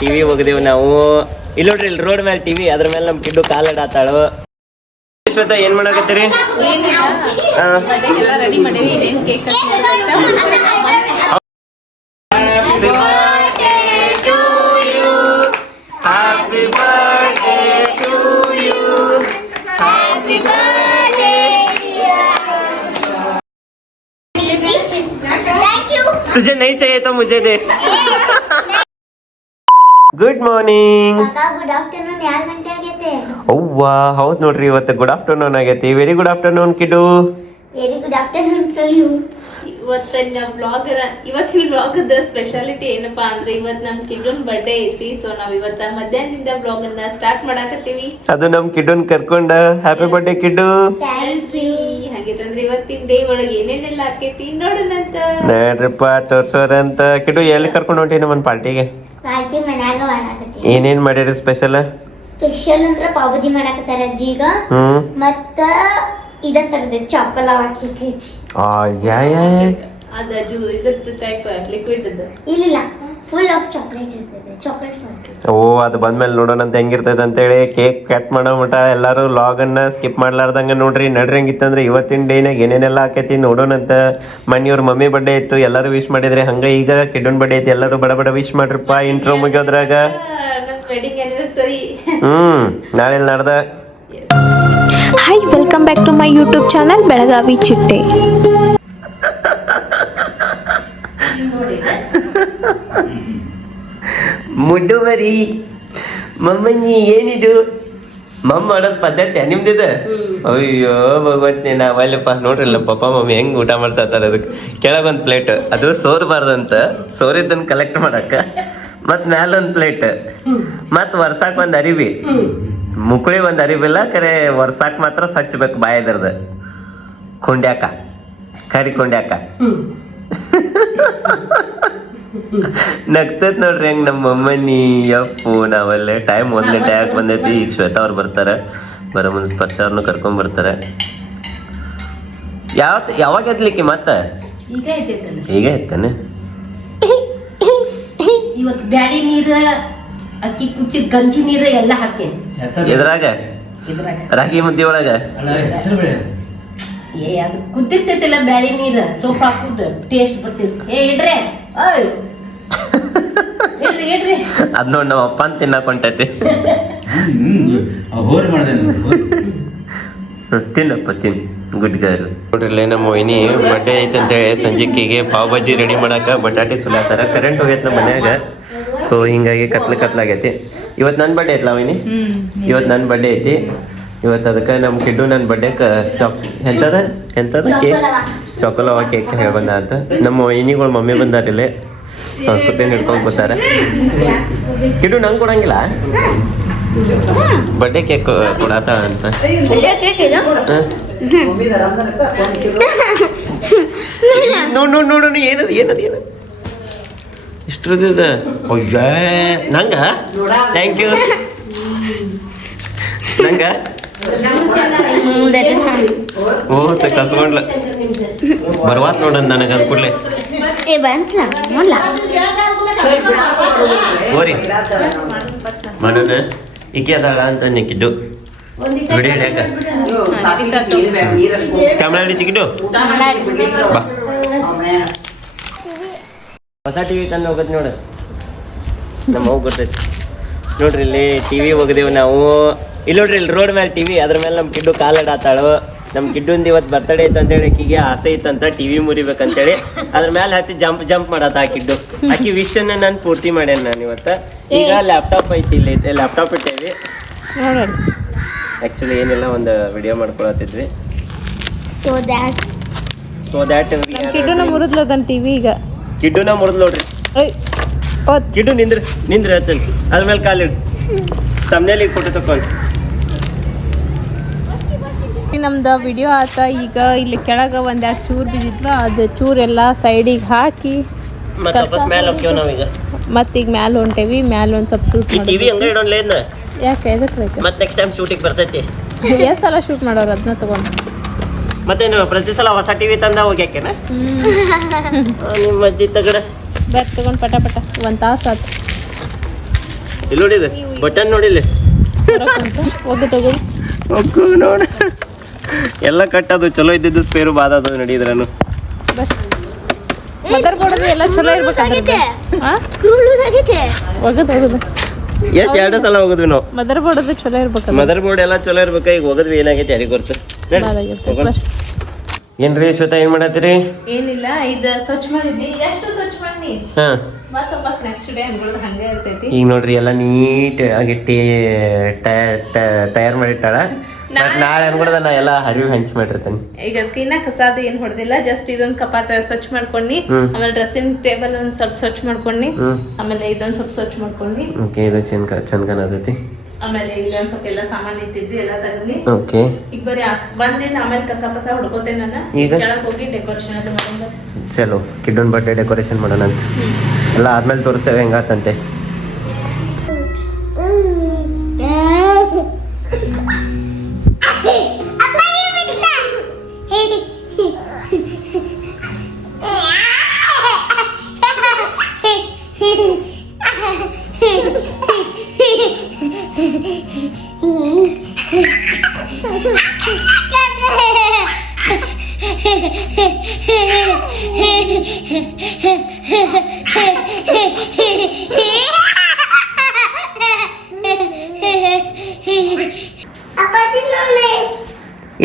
TV ಒಗದೇವು ನಾವು ಇಲ್ಲಿ ನೋಡ್ರಿ ಇಲ್ಲಿ ರೋಡ್ ಮೇಲೆ ಟಿವಿ ಅದ್ರ ಮೇಲೆ ನಮ್ ಕಿಡ್ಡು ಕಾಲಾಡಾತಾಳು ಯಶೋದ ಏನ್ ಮಾಡಕತ್ತೀರಿ ಹಾ. ಎಲ್ಲ ರೆಡಿ ಮಾಡೇವಿ ಇದೇನ್ cake Happy birthday to you. Thank you तुझे नहीं चाहिए तो मुझे दे ಗುಡ್ ಮಾರ್ನಿಂಗ್ ಗುಡ್ ಆಫ್ಟರ್ನೂನ್ ಎರಡು ಗಂಟೆ ಆಗೈತೆ? ಅವ್ವಾ ಹೌದ್ ನೋಡ್ರಿ ಇವತ್ತು ಗುಡ್ ಆಫ್ಟರ್ನೂನ್ ಆಗೈತಿ. Very good afternoon Kiddu. Very good afternoon to you ಇವತ್ತಿನ ಬ್ಲಾಗ್ ಇವತ್ತಿನ ಬ್ಲಾಗ್ ಸ್ಪೆಷಾಲಿಟಿ ಏನಪ್ಪಾ ಅಂದ್ರೆ ಇವತ್ ನಮ್ ಕಿಡ್ಡನ್ ಬರ್ಡೇ ಐತಿ. ಸೊ ನಾವ್ ಇವತ್ತ ಮಧ್ಯಾಹ್ನದಿಂದ ಬ್ಲಾಗ್ ಅನ್ನ ಸ್ಟಾರ್ಟ್ ಮಾಡಾಕತ್ತೀವಿ. ಅದು ನಮ್ ಕಿಡ್ಡನ್ ಕರ್ಕೊಂಡ. Happy birthday Kiddu thank you ಹಾಗಿತ್ತಂದ್ರೆ ಇವತ್ತಿನ ಡೇ ಒಳಗೆ ಏನೇನೆಲ್ಲ ಆಕೈತಿ ನೋಡೋಣಂತ ನೋಡ್ರಿಪ್ಪ ತೋರ್ಸೋರಂತ ಕಿಡು ಎಲ್ಲಿ ಕರ್ಕೊಂಡು ಹೊಂಟಿ ನಮ್ಮ ಪಾರ್ಟಿಗೆ ಪಾರ್ಟಿ ಮನ್ಯಾಗ ಮಾಡಾಕತ್ತೀನಿ. ಏನೇನ್ ಮಾಡಿರಿ ಸ್ಪೆಷಲ್ ಸ್ಪೆಷಲ್ ಅಂದ್ರ ಪಾವಜಿ ಮಾಡಾಕತ್ತಾರ ಅಜ್ಜಿಗ ಮತ್ತ ಇದಂತರದ ಚಾಕೊಲಾವ ಕೇಕ್ ಐತಿ. ಆ, ಯಾ ಯಾ. ಅದ ಜೂ ಇದ್ರ ಟೈಪ್ ಲಿಕ್ವಿಡ್ ಅದ ಇಲ್ಲಿಲ್ಲ. ಫುಲ್ ಆಫ್ ಚಾಕ್ಲೇಟ್ ಮಾಡ್ತೀವಿ ಓ ಅದು ಬಂದ್ಮೇಲೆ ನೋಡೋಣ ಅಂತ ಹೆಂಗಿರ್ತೈತೆ ಅಂತೇಳಿ ಕೇಕ್ ಕಟ್ ಮಾಡೋ ಮಟ ಎಲ್ಲರೂ ಲಾಗ್ ಅನ್ನ ಸ್ಕಿಪ್ ಮಾಡ್ಲಾರ್ದಂಗ ನೋಡ್ರಿ ನಡ್ರಿ ಹಂಗಿತ್ತಂದ್ರೆ ಇವತ್ತಿನ ಡೇನಾಗ ಏನೇನೆಲ್ಲ ಆಕೈತಿ ನೋಡೋಣಂತ ಮನಿ ಅವ್ರ ಮಮ್ಮಿ ಬರ್ಡೇ ಇತ್ತು ಎಲ್ಲರೂ ವಿಶ್ ಮಾಡಿದ್ರೆ ಹಂಗ ಈಗ ಕಿಡ್ಡನ್ ಬರ್ಡೇ ಐತಿ ಎಲ್ಲರೂ ಬಡ ಬಡ ವಿಶ್ ಮಾಡ್ರಪ್ಪ ಇಂಟ್ರೋ ಮುಗಿಯೋದ್ರಾಗ. ಹ್ಮ್ ನಾಳೆ ನಡ್ದ. Hi welcome back to my YouTube channel Belagavi ಚಿಟ್ಟೆ ಮುಡ್ಡುವರಿ. ಮಮ್ಮಿ ಏನಿದು? ಮಮ್ಮ ಮಾಡೋದ್ ಪದ್ಧತಿ ನಿಮ್ದಿದ? ಅಯ್ಯೋ ಭಗವಂತನೇ ನಾವಲ್ಲಪ್ಪ ನೋಡ್ರಲ್ಲ ಪಪ್ಪ ಮಮ್ಮಿ ಹೆಂಗ್ ಊಟ ಮಾಡ್ಸತ್ತಾರ ಅದಕ್ಕೆ. ಕೆಳಗೊಂದ್ ಪ್ಲೇಟ್ ಅದು ಸೋರ್ಬಾರ್ದಂತ ಸೋರಿದ್ದನ್ ಕಲೆಕ್ಟ್ ಮಾಡಕ್ಕ. ಮತ್ ಮ್ಯಾಲ ಒಂದ್ ಪ್ಲೇಟ್ ಮತ್ ವರ್ಸಾಕ್ ಒಂದ್ ಅರಿವಿ. ಮುಕುಳಿ ಒಂದ್ ಅರಿವಿಲ್ಲ ಕರೆ ವರ್ಸಾಕ್ ಮಾತ್ರ ಸ್ವಚ್ಛಬೇಕು ಬಾಯದ್ರದ ಕೊಂಡ್ಯಾಕ. ಕರಿ ಕೊಂಡ್ಯಾಕ. ನಗ್ತತ್ ನೋಡ್ರಿ ಹೆಂಗ್ ನಮ್ಮ ಮಮ್ಮನಿ ಯಪ್ಪು ನಾವಲ್ಲೇ ಟೈಮ್ ಒಂದ್ ಗಂಟೆ ಯಾಕೆ ಬಂದೈತಿ ಈಗ ಶ್ವೇತಾ ಅವ್ರು ಬರ್ತಾರೆ. ಬರೋ ಮುಂದೆ ಸ್ಪರ್ಶ ಅವ್ರನ್ನ ಕರ್ಕೊಂಡ್ ಬರ್ತಾರೆ. ಯಾವ ಯಾವಾಗ ಎದ್ಲಿಕ್ಕೆ ಮತ್ತ? ಈಗ ಐತೈತಲ್ಲ ಈಗ ಎತ್ತಾನೆ ಇವತ್ತು ಬ್ಯಾಳಿ ನೀರ ಅಕ್ಕಿ ಕುಚ್ಚಿ ಗಂಜಿ ನೀರ ಎಲ್ಲ ಹಾಕಿ. ಎದ್ರಾಗ? ಇದ್ರಾಗ ರಾಗಿ ಮುದ್ದೆ ಒಳಗ? ಏ ಅದು ಕುದ್ದಿರ್ತೈತಿಲ್ಲ ಬ್ಯಾಳಿ ನೀರ ಸೋಪ್ ಹಾಕುದ ಟೇಸ್ಟ್ ಬರ್ತಿಲ್ಲ ಏ ಇಡ್ರಿ. ಅದ್ ನೋಡ್ ನಮ್ಮ ಅಪ್ಪ ಅಂತ ತಿನ್ನಕ್ ಹೊಂಟೈತಿ ಹೋರಿ ಮಾಡಿದೆ ತಿನ್ನಪ್ಪ ತಿನ್. ಗುಡ್ ಗರ್ಲ್ ನೋಡ್ರಿಲ್ಲ ನಮ್ಮ ವೈನಿ ಬಡ್ಡೆ ಐತೆ ಅಂತ ಹೇಳಿ ಸಂಜಿಕ್ಕಿಗೆ ಪಾವ್ ಬಾಜಿ ರೆಡಿ ಮಾಡಾಕ ಬಟಾಟೆ ಸುಲಾತಾರ ಕರೆಂಟ್ ಹೋಗೈತೆ ನಮ್ಮ ಮನ್ಯಾಗ. ಸೊ ಹಿಂಗಾಗಿ ಕತ್ಲ ಕತ್ಲಾಗೈತಿ ಇವತ್ತು ನನ್ನ ಬಡ್ಡೆ ಐತ್ಲಾ ವೈನಿ? ಇವತ್ತು ನನ್ನ ಬಡ್ಡೆ ಐತಿ. ಇವತ್ತು ಅದಕ್ಕೆ ನಮ್ಮ ಕಿಡ್ಡು ನನ್ನ ಬಡ್ಡೆ ಚಾಕ್ ಎಂತದ? ಎಂತದ? ಕೇಕ್ ಚಾಕೊಲವ ಕೇಕ್ ಬಂದ ಅಂತ. ನಮ್ಮ ವೈನಿಗಳು ಮಮ್ಮಿ ಬಂದಾರಿಲ್ಲೇ ಸಂಸ್ಕೃತಿ ಹಿಡ್ಕೊಂಡು ಬರ್ತಾರೆ ಇದು ನಂಗೆ ಕೊಡಂಗಿಲ್ಲ? ಬರ್ಡೇ ಕೇಕ್ ಕೊಡಾತ ಅಂತ? ನೋಡು ನೋಡು ನೋಡು ಏನದು ಏನದು ಏನದು? ಇಷ್ಟದ ಅಯ್ಯ ನಂಗ? ಥ್ಯಾಂಕ್ ಯು ನಂಗ? ಓ ಕಸ್ಕೊಂಡ್ಲ ಬರ್ವಾತ್ ನೋಡನ್ ನನಗೆ ಅದು ಕೂಡ್ಲೆ. ಏ ಬಂತಲ್ಲ ನೋಡ್ಲ ಓರಿ. ಮಾಡೋಣ ಈಕೆ ಅದಾಳ ಅಂತ ನಿಕ್ಕಿದ್ದು ವಿಡಿಯೋ ಯಾಕ? ಕ್ಯಾಮ್ರಾ ಹಿಡಿ ಬಾ. ಹೊಸ ಟಿವಿ ತಂದು ಹೋಗತ್ ನೋಡು. ನಮ್ಮ ಹೋಗಿ ಬರ್ತೈತಿ ನೋಡ್ರಿ ಇಲ್ಲಿ ಟಿವಿ ಒಗದೇವು ನಾವು. ಇಲ್ಲಿ ನೋಡ್ರಿ ಇಲ್ಲಿ ರೋಡ್ ಮೇಲೆ ಟಿವಿ ಅದ್ರ ಮೇಲೆ ನಮ್ಮ ಕಿಡ್ಡು ಕಾಲಾಡಾತಾಳು ನಮ್ಮ ಕಿಡ್ಡುಂದು ಇವತ್ತು ಬರ್ತಡೇ ಐತೆ ಅಂತೇಳಿ ಆಕಿಗೆ ಆಸೆ ಐತಂತ ಟಿವಿ ಮುರಿಬೇಕಂತೇಳಿ. ಅದ್ರ ಮೇಲೆ ಹತ್ತಿ ಜಂಪ್ ಜಂಪ್ ಮಾಡತ್ತ ಆ ಕಿಡ್ಡು. ಆಕಿ ವಿಶ್ ಅನ್ನ ನಾನು ಪೂರ್ತಿ ಮಾಡ್ಯಾನ ನಾನು ಇವತ್ತು. ಈಗ ಲ್ಯಾಪ್ಟಾಪ್ ಐತಿ ಇಲ್ಲಿ ಲ್ಯಾಪ್ಟಾಪ್ ಇಟ್ಟೇವಿ. ಆ್ಯಕ್ಚುಲಿ ಏನಿಲ್ಲ ಒಂದು ವಿಡಿಯೋ ಮಾಡ್ಕೊಳತ್ತಿದ್ವಿ. ಸೊ ದ್ಯಾಟ್ಸ್ ಸೊ ದ್ಯಾಟ್ ಕಿಡ್ಡುನ ಮುರಿದ್ಲದನ್ ಟಿವಿ ಈಗ. ಕಿಡ್ಡುನ ಮುರಿದ್ ನೋಡ್ರಿ. ಕಿಡ್ಡು ನಿಂದ್ರ ನಿಂದ್ರ ಹೇಳ್ತೇನೆ. ಅದ್ರ ಮೇಲೆ ಕಾಲಿಡು ತಮ್ಮನೇಲಿ ಫೋಟೋ ತಕೊಂಡು ನಮ್ದು ವಿಡಿಯೋ ಆತ. ಈಗ ಇಲ್ಲಿ ಕೆಳಗೆ ಒಂದೆರಡು ಚೂರ್ ಬಿದ್ದಿದ್ಲ. ಅದು ಚೂರ್ ಎಲ್ಲ ಸೈಡಿಗೆ ಹಾಕಿ ಮತ್ತೆ ಈಗ ಮ್ಯಾಲ ಹೊಂಟೇವಿ. ಮ್ಯಾಲ ಒಂದು ಸ್ವಲ್ಪ ಶೂಟ್ ಟಿವಿ ಹಂಗ ಇದನ್ನ ಯಾಕೆ ಎದಕ್ ಬೇಕು? ಮತ್ತೆ ನೆಕ್ಸ್ಟ್ ಟೈಮ್ ಶೂಟಿಂಗ್ ಬರ್ತೈತಿ. ಎಷ್ಟ್ ಸಲ ಶೂಟ್ ಮಾಡೋರು ಅದನ್ನ ತಗೊಂಡು? ಮತ್ತೇನು ಪ್ರತಿ ಸಲ ಹೊಸ ಟಿವಿ ತಂದ ಹೋಗ್ಯಾಕೆನ ನಿಮ್ಮ ಅಜ್ಜಿ ತಗಡ ಬ್ಯಾಗ್ ತಗೊಂಡ್ ಪಟ ಪಟ. ಒಂದ್ ತಾಸು ಆತು. ಇಲ್ಲಿ ನೋಡಿದೆ ಬಟನ್ ನೋಡಿಲ್ಲ. ಹೋಗು ತಗೋ. ಒಕ್ಕು ನೋಡ. ಎಲ್ಲ ಕಟ್ಟದು ಚಲೋ ಇದ್ದಿದ್ದು ಸ್ಪೇರು ಬಾದದು ನಡೀದ್ರನು. ಮದರ್ ಬೋರ್ಡ್ ಎಲ್ಲ ಚಲೋ ಸ್ಕ್ರೂ ಲೂಸ್ ಆಗೈತೆ ಎಷ್ಟು ಎರಡು ಸಲ ಹೋಗಿದ್ವಿ ನಾವು. ಮದರ್ ಬೋರ್ಡ್ ಚಲೋ ಇರ್ಬೇಕಂದ್ರೆ. ಮದರ್ ಬೋರ್ಡ್ ಎಲ್ಲ ಚಲೋ ಇರ್ಬೇಕು ಈಗ ಹೋಗದ್ವಿ ಏನಾಗೈತೆ ಯಾರಿಗೆ ಗೊತ್ತು. ಏನ್ರಿ ಶ್ವೇತಾ ಏನ್ ಮಾಡತ್ತೀರಿ? ಏನಿಲ್ಲ ಇದ ಸ್ವಚ್ಛ ಮಾಡಿದ್ನಿ ಎಷ್ಟು ಸ್ವಚ್ಛ ಮಾಡಿ ಹಾ. ಮತ್ತೆ ವಾಪಸ್ ನೆಕ್ಸ್ಟ್ ಡೇ ಅನ್ಕೊಳ್ಳೋದು ಹಂಗೆ ಇರ್ತೈತಿ. ಈಗ ನೋಡ್ರಿ ಎಲ್ಲ ನೀಟ್ ಆಗಿ ಟೇ ತಯಾರು ಮಾಡಿಟ್ಟಾಳ. ಬಟ್ ನಾಳೆ ಅನ್ಕೊಡದ ನಾ ಎಲ್ಲ ಹರಿವು ಹಂಚಿ ಮಾಡಿರ್ತೇನೆ. ಈಗ ಅದಕ್ಕಿನ್ನ ಕಸಾದ ಏನ್ ಹೊಡೆದಿಲ್ಲ ಜಸ್ಟ್ ಇದೊಂದ್ ಕಪಾಟ ಸ್ವಚ್ಛ ಮಾಡ್ಕೊಂಡಿ. ಆಮೇಲೆ ಡ್ರೆಸ್ಸಿಂಗ್ ಟೇಬಲ್ ಒಂದ್ ಸ್ವಲ್ಪ ಸ್ವಚ್ಛ ಮಾಡ್ಕೊಂಡಿ ಆಮೇಲೆ ಇದೊಂದ್ ಸ್ವಲ್ಪ ಸ್ವಚ್ಛ ಮಾಡ್ಕೊಂಡಿ ಓಕೆ ಇದು ಚಂದ ಚಂದ ಕಾಣತೈತಿ. ಆಮೇಲೆ ಇಲ್ಲೊಂದ್ ಸ್ವಲ್ಪ ಎಲ್ಲಾ ಸಾಮಾನ್ ಇಟ್ಟಿದ್ವಿ ಎಲ್ಲಾ ತಗೊಂಡಿ ಓಕೆ ಈಗ ಬರೀ ಬಂದಿದ್ದು ಆಮೇಲೆ ಕಸ ಕಸ ಹೊಡ್ಕೋತೇನೆ ನಾನು. ಈಗ? ಕೆಳಗ್ ಹೋಗಿ ಡೆಕೋರೇಷನ್ ಅದು ಮಾಡೋಣ. ಚಲೋ ಕಿಡ್ಡನ್ ಬರ್ಡೇ ಡೆಕೋರೇಷನ್ ಮಾಡೋಣ ಅಂತ ಎಲ್ಲ ಆದ್ಮೇಲೆ ತೋರಿಸ್ತೇವೆ ಹೆಂಗಾತಂತೆ.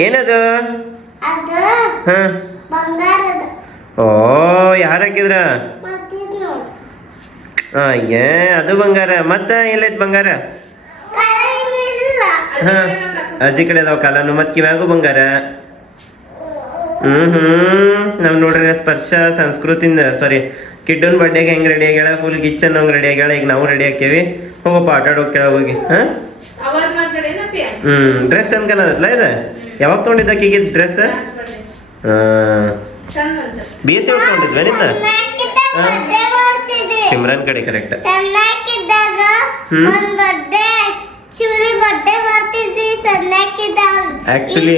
ಏನದು? ಓ ಯಾರು ಹಾಕಿದ್ರ? ಅದು ಬಂಗಾರ. ಮತ್ತ ಎಲ್ಲೈತ್ ಬಂಗಾರ? ಹಾ ಅಜ್ಜಿ ಕಡೆ ಅದಾವ ಕಾಲನು ಮತ್ ಕಿವ್ಯಾಗು ಬಂಗಾರ? ಹ್ಮ್ ಹ್ಮ್. ನಾವ್ ನೋಡ್ರಿ ಸ್ಪರ್ಶ ಸಂಸ್ಕೃತಿಂದ ಸಾರಿ ಕಿಡ್ಡನ್ ಬರ್ಡೇಗೆ ಹೆಂಗ್ ರೆಡಿ ಆಗ್ಯಾಳ? ಫುಲ್ ಕಿಚನ್ ಹಂಗ್ ರೆಡಿ ಆಗ್ಯಾಳ. ಈಗ ನಾವು ರೆಡಿ ಹಾಕೇವಿ ಹೋಗಪ್ಪ ಆಟ ಆಡೋ ಕೆಳಗ್ ಹೋಗಿ. ಹಾ? ಹ್ಮ್. ಡ್ರೆಸ್ ಅನ್ಕನದಲ್ಲ ಇದ? ಯಾವಾಗ ತೊಗೊಂಡಿದ್ದಕ್ಕೀಗ ಡ್ರೆಸ್ ಚಂದ ಅಂತ ಬಿ ಎಸ್ ಸಿ ತೊಗೊಂಡಿದ್ವಿ ನಿಂದ? ಸಣ್ಣಕ್ಕಿದ್ದಾಗ birthday ಸಿಮ್ರಾನ್ ಕಡೆ ಕರೆಕ್ಟ್ ಆಕ್ಚುಲಿ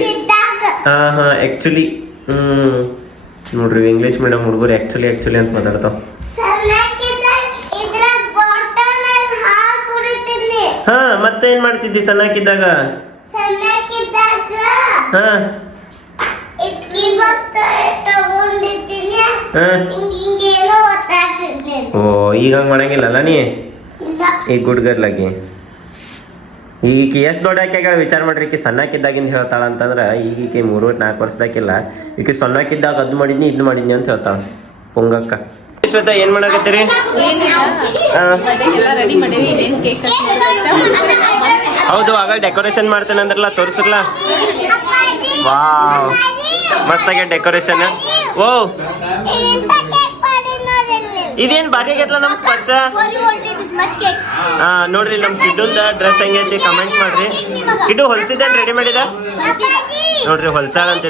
ಹಾ ಹಾ ಆಕ್ಚುಲಿ ಹ್ಮ್. ನೋಡ್ರಿ ಇಂಗ್ಲಿಷ್ ಮೀಡಿಯಂ ಹುಡುಗರು ಆಕ್ಚುಲಿ ಆಕ್ಚುಲಿ ಅಂತ ಮಾತಾಡ್ತಾವ. ಹಾ ಮತ್ತೆ ಏನ್ ಮಾಡ್ತಿದ್ದಿ ಸಣ್ಣಕ್ಕಿದ್ದಾಗ? ಹಾ. ಓ ಈಗ ಹಂಗ್ ಮಾಡಂಗಿಲ್ಲಲ್ಲ ನೀ? ಈ ಈಗ ಗುಡ್ ಗರ್ಲ್ ಆಗಿ ಈಗ ಈಕಿ ಎಷ್ಟು ದೊಡ್ಡ ಆಕೆಗಳ ವಿಚಾರ ಮಾಡ್ರಿ ಈಕಿ ಸಣ್ಣಕ್ಕಿದ್ದಾಗಿಂದ ಹೇಳ್ತಾಳ ಅಂತಂದ್ರೆ ಈಗ ಈಕಿ ಮೂರು ನಾಲ್ಕು ವರ್ಷದಾಗಿಲ್ಲ ಈಕೆ ಸಣ್ಣಕ್ಕಿದ್ದಾಗ ಅದು ಮಾಡಿದ್ನಿ ಇದು ಮಾಡಿದ್ನಿ ಅಂತ ಹೇಳ್ತಾಳ ಪೊಂಗಕ್ಕ. ಶ್ವೇತಾ ಏನ್ ಮಾಡಕತ್ತೀರಿ? ಏನಿಲ್ಲ. ಆ, ಎಲ್ಲ ರೆಡಿ ಮಾಡೇವಿ ಇದೇನ್ ಕೇಕ್ ಕಟ್ ಹೌದು ಆಗ ಡೆಕೋರೇಷನ್ ಮಾಡ್ತೇನೆ ಅಂದ್ರಲ್ಲ ತೋರಿಸಲ್ಲ ಅಪ್ಪಾಜಿ ವಾವ್. ಮಸ್ತಾಗೆ ಡೆಕೋರೇಷನ್ ಓ. ಇದೇನ್ ಬಾರಿ ಆಗೈತ್ಲ ನಮ್ ಸ್ಪರ್ಶ? ನೋಡ್ರಿ ನಮ್ ಕಿಡ್ಡುಂದ ಡ್ರೆಸ್ ಹೆಂಗೈತಿ ಕಮೆಂಟ್ ಮಾಡ್ರಿ. ಕಿಡ್ಡು ಹೊಲ್ಸಿದ್ದೇನ್ ರೆಡಿ ಮಾಡಿದ? ನೋಡ್ರಿ ಹೊಲ್ಸಾಳ ಅಂತ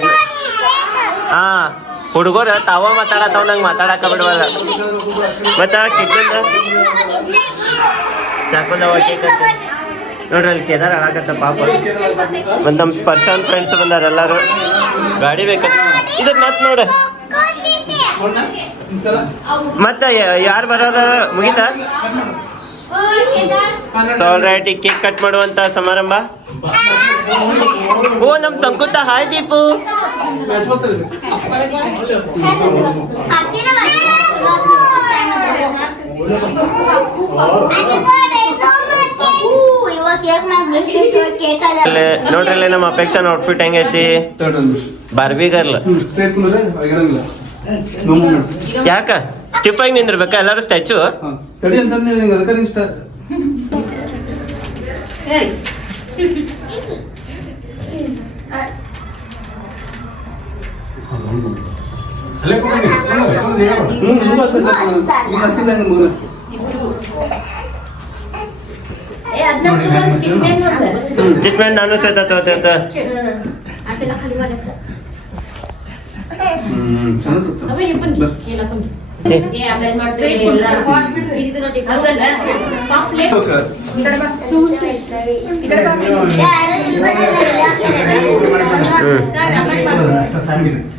ಹಾ ಹುಡುಗರ ತಾವ ಮಾತಾಡತಾವ ನಂಗೆ ಮಾತಾಡಕ ಬಿಡವಲ್ಲ. ಮತ್ತ ಕಿಡ್ಡುಂದ ಚಾಕೊಂದವ ಕೇಕ್ ಅಂತ. ನೋಡ್ರಿ ಅಲ್ಲಿ ಕೇದಾರ ಹಾಳಾಗತ್ತ ಪಾಪ. ಒಂದ್ ನಮ್ ಸ್ಪರ್ಶ ಅಂತ ಫ್ರೆಂಡ್ಸ್ ಬಂದಾರ ಎಲ್ಲಾರು. ಗಾಡಿ ಬೇಕಂತ ಇದ್ರ ಮತ್ ನೋಡ. ಮತ್ತ ಯಾರು ಬರೋದ ಮುಗಿತಾ? ಸೊ ರೈಟ್ ಈಗ ಕೇಕ್ ಕಟ್ ಮಾಡುವಂತ ಸಮಾರಂಭ? ಓ ನಮ್ ಸಂಕುತ ಹಾಯ್ ದೀಪು. ನೋಡ್ರಿ ಇಲ್ಲಿ ನಮ್ಮ ಅಪೇಕ್ಷಾ ಔಟ್ಫಿಟ್ ಹೆಂಗೈತಿ? ಬಾರ್ಬಿ ಗರ್ಲ್ ಯಾಕ? ಸ್ಟಿಫ್ ಆಗಿ ನಿಂದಿರ್ಬೇಕಾ? ಎಲ್ಲಾರು ಸ್ಟ್ಯಾಚು? ತಡಿ ಅಂತಂದ್ರೆ ನಿಂಗೆ ಅದಕ್ಕೆ ನೀನು ಸ್ಟ ಸಹಿತ ಮಾಡಿ ಸರ್. ಹ್ಞೂ ಚೆನ್ನಾಗಿ